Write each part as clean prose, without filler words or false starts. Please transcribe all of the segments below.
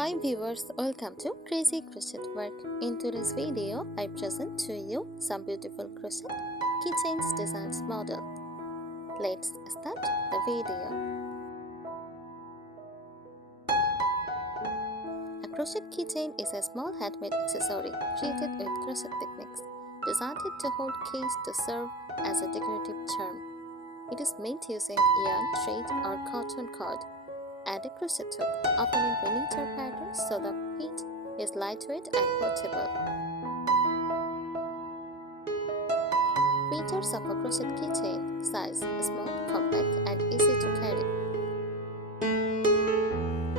Hi viewers, welcome to Crazy Crochet Work. In today's video, I present to you some beautiful crochet keychains designs model. Let's start the video. A crochet keychain is a small handmade accessory created with crochet techniques, designed to hold keys to serve as a decorative charm. It is made using yarn, thread, or cotton cord. Add a crochet hook, often in miniature patterns so the feet is lightweight and portable. Features of a crochet keychain: size small, compact, and easy to carry.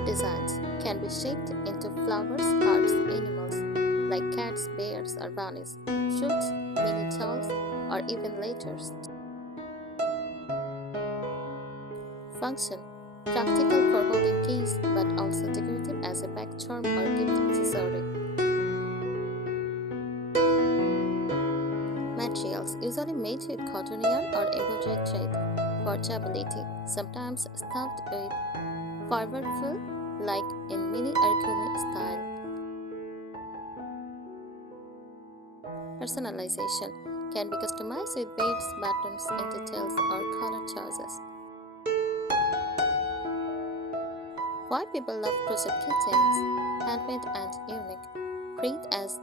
Designs can be shaped into flowers, hearts, animals like cats, bears, or bunnies, fruits, mini dolls, or even letters. Function: practical for holding keys, but also decorative as a back charm or gift accessory. Materials: usually made with cotton yarn or embroidered thread. Portability: sometimes stuffed with fiber fill, like in mini origami style. Personalization: can be customized with beads, buttons, and details or color choices. Why people love crochet keychains: handmade and unique, great as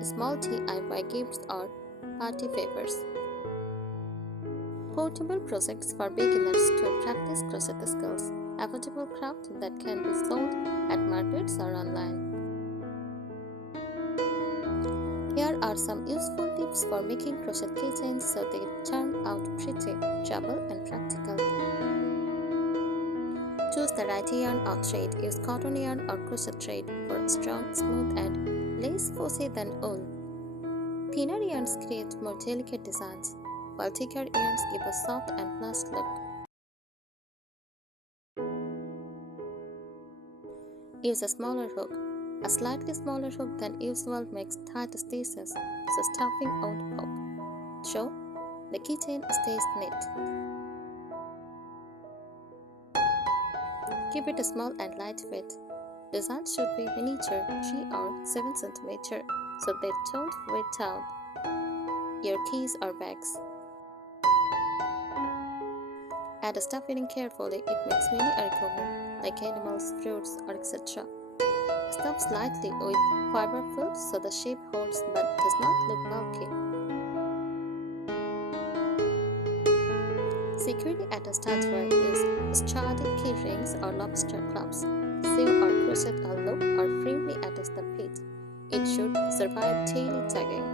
small DIY gifts or party favors. Portable projects for beginners to practice crochet skills, affordable craft that can be sold at markets or online. Here are some useful tips for making crochet keychains so they turn out pretty, durable, and practical. Choose the right yarn or thread. Use cotton yarn or crochet thread for strong, smooth, and less fussy than wool. Thinner yarns create more delicate designs, while thicker yarns give a soft and plush look. Use a smaller hook. A slightly smaller hook than usual makes tight stitches, so stuffing won't poke. So, the keychain stays neat. Keep it small and lightweight. Designs should be miniature, 3 or 7 cm, so they don't weigh down your keys or bags. Add stuffing carefully. It makes mini origami, like animals, fruits, or etc. Stuff slightly with fiber fill so the shape holds but does not look bulky. Securely attached hardware: use sturdy key rings or lobster clubs. Sew or crochet a loop or firmly attach the pit. It should survive daily tugging.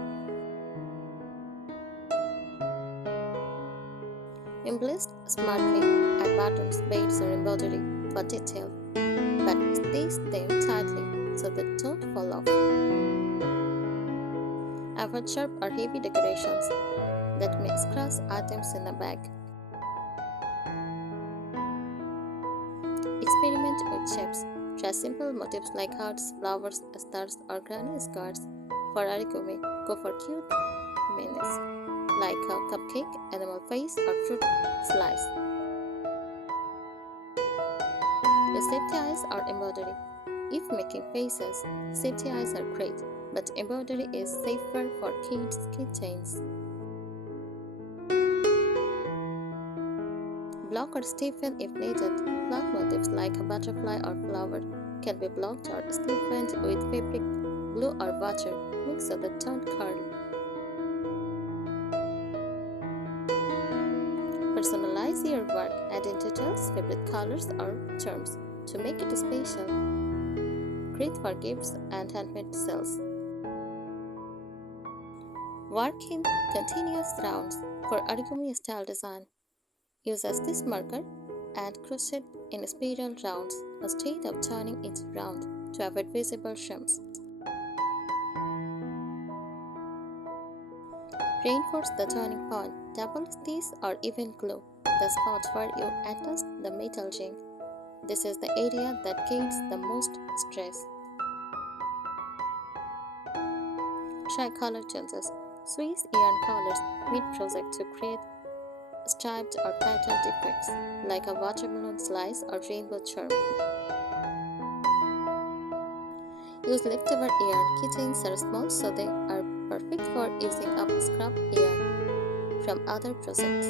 Embellish smartly. Add buttons, beads, or embroidery for detail, but stitch them tightly so they don't fall off. Avoid sharp or heavy decorations that may scratch items in a bag. Experiment with shapes. Try simple motifs like hearts, flowers, stars, or granny squares. For origami, go for cute minis like a cupcake, animal face, or fruit slice. Use safety eyes or embroidery. If making faces, safety eyes are great, but embroidery is safer for kids' keychains. Block or stiffen if needed. Block motifs like a butterfly or flower can be blocked or stiffened with fabric, glue, or water, mix so they don't curl. Personalize your work, adding details, favorite colors, or terms to make it special. Great for gifts and handmade sales. Work in continuous rounds for origami style design. Use a stitch marker and crochet in spiral rounds instead of turning it round to avoid visible shims. Reinforce the turning point. Double stitch or even glue the spot where you attach the metal ring. This is the area that gains the most stress. Try color changes. Switch yarn colors mid-project to create striped or patterned effects, like a watermelon slice or rainbow charm. Use leftover yarn. Keychains are small, so they are perfect for using up scrap yarn from other projects.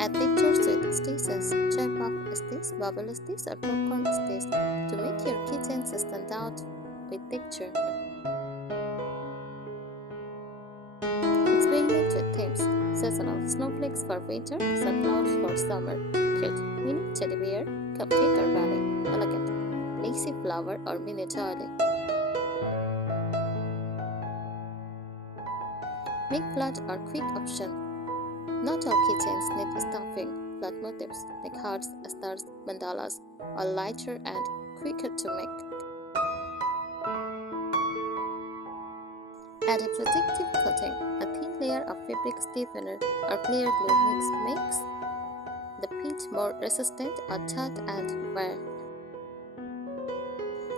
Add pictures with stitches. Try puff stitch, bubble stitch, or popcorn stitch to make your keychains stand out with texture. Experiment with themes. Seasonal snowflakes for winter, sunflowers for summer, cute mini teddy bear, cupcake or ballet, elegant lacy flower or mini toilet. Make flat or quick option. Not all keychains need stuffing. Flat motifs like hearts, stars, mandalas are lighter and quicker to make. Add a protective coating. A thin layer of fabric stiffener or clear glue makes the piece more resistant or tight and wear.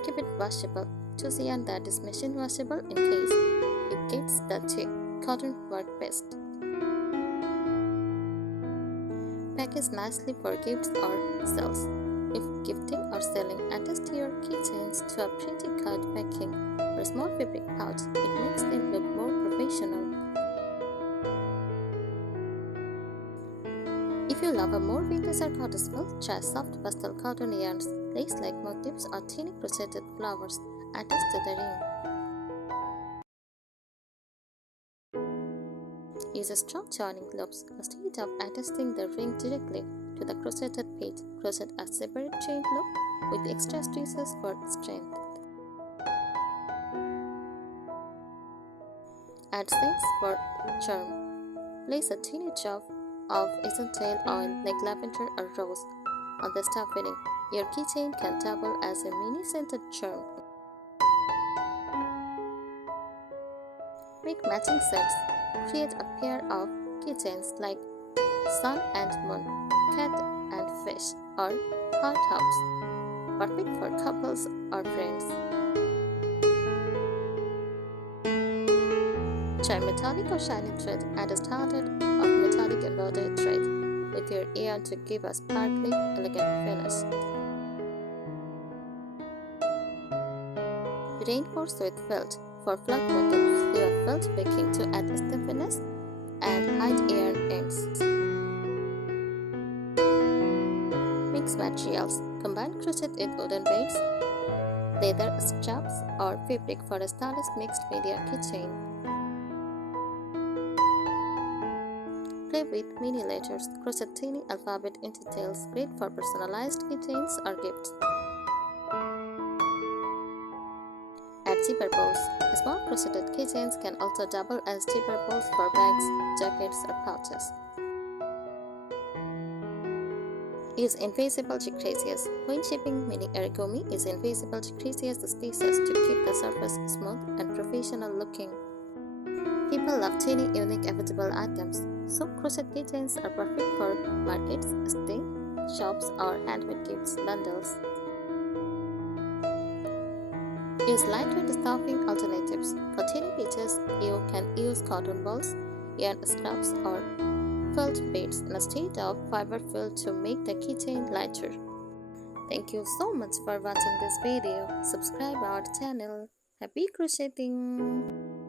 Keep it washable. Choose yarn that is machine washable in case it gets dirty. Cotton work best. Package nicely for gifts or sales. If gifting or selling, attach your keychains to a pretty card packing or small fabric pouch. It makes them look more professional. If you love a more vintage or cottage feel, try soft pastel cotton yarns, lace-like motifs, or tiny crocheted flowers attached to the ring. Use strong joining loops instead of attaching the ring directly to the crocheted page. Crochet a separate chain loop with extra stitches for strength. Add scents for charm. Place a teeny drop of essential oil like lavender or rose on the star filling. Your keychain can double as a mini scented charm. Make matching sets. Create a pair of keychains like sun and moon, cat and fish, or heart house. Perfect for couples or friends. Try metallic or shiny thread. Add a started of metallic embroidered thread with your yarn to give a sparkly, elegant finish. Reinforce with felt. For flat motifs, use felt backing to add stiffness and hide yarn ends. Mix materials. Combine crochet with wooden beads, leather straps, or fabric for a stylish mixed media keychain. Play with mini letters. Crochet tiny alphabet into tails, great for personalized keychains or gifts. Add zipper bows. Small crocheted keychains can also double as zipper bows for bags, jackets, or pouches. Use invisible gicrazias. When shaping mini origami, use invisible gicrazias stitches to keep the surface smooth and professional looking. People love tiny, unique, affordable items, so crochet keychains are perfect for markets, stay shops, or handmade gifts bundles. Use lightweight stuffing alternatives. For tiny pieces, you can use cotton balls, yarn scraps, or felt beads instead of fiber fill to make the keychain lighter. Thank you so much for watching this video. Subscribe our channel. Happy crocheting!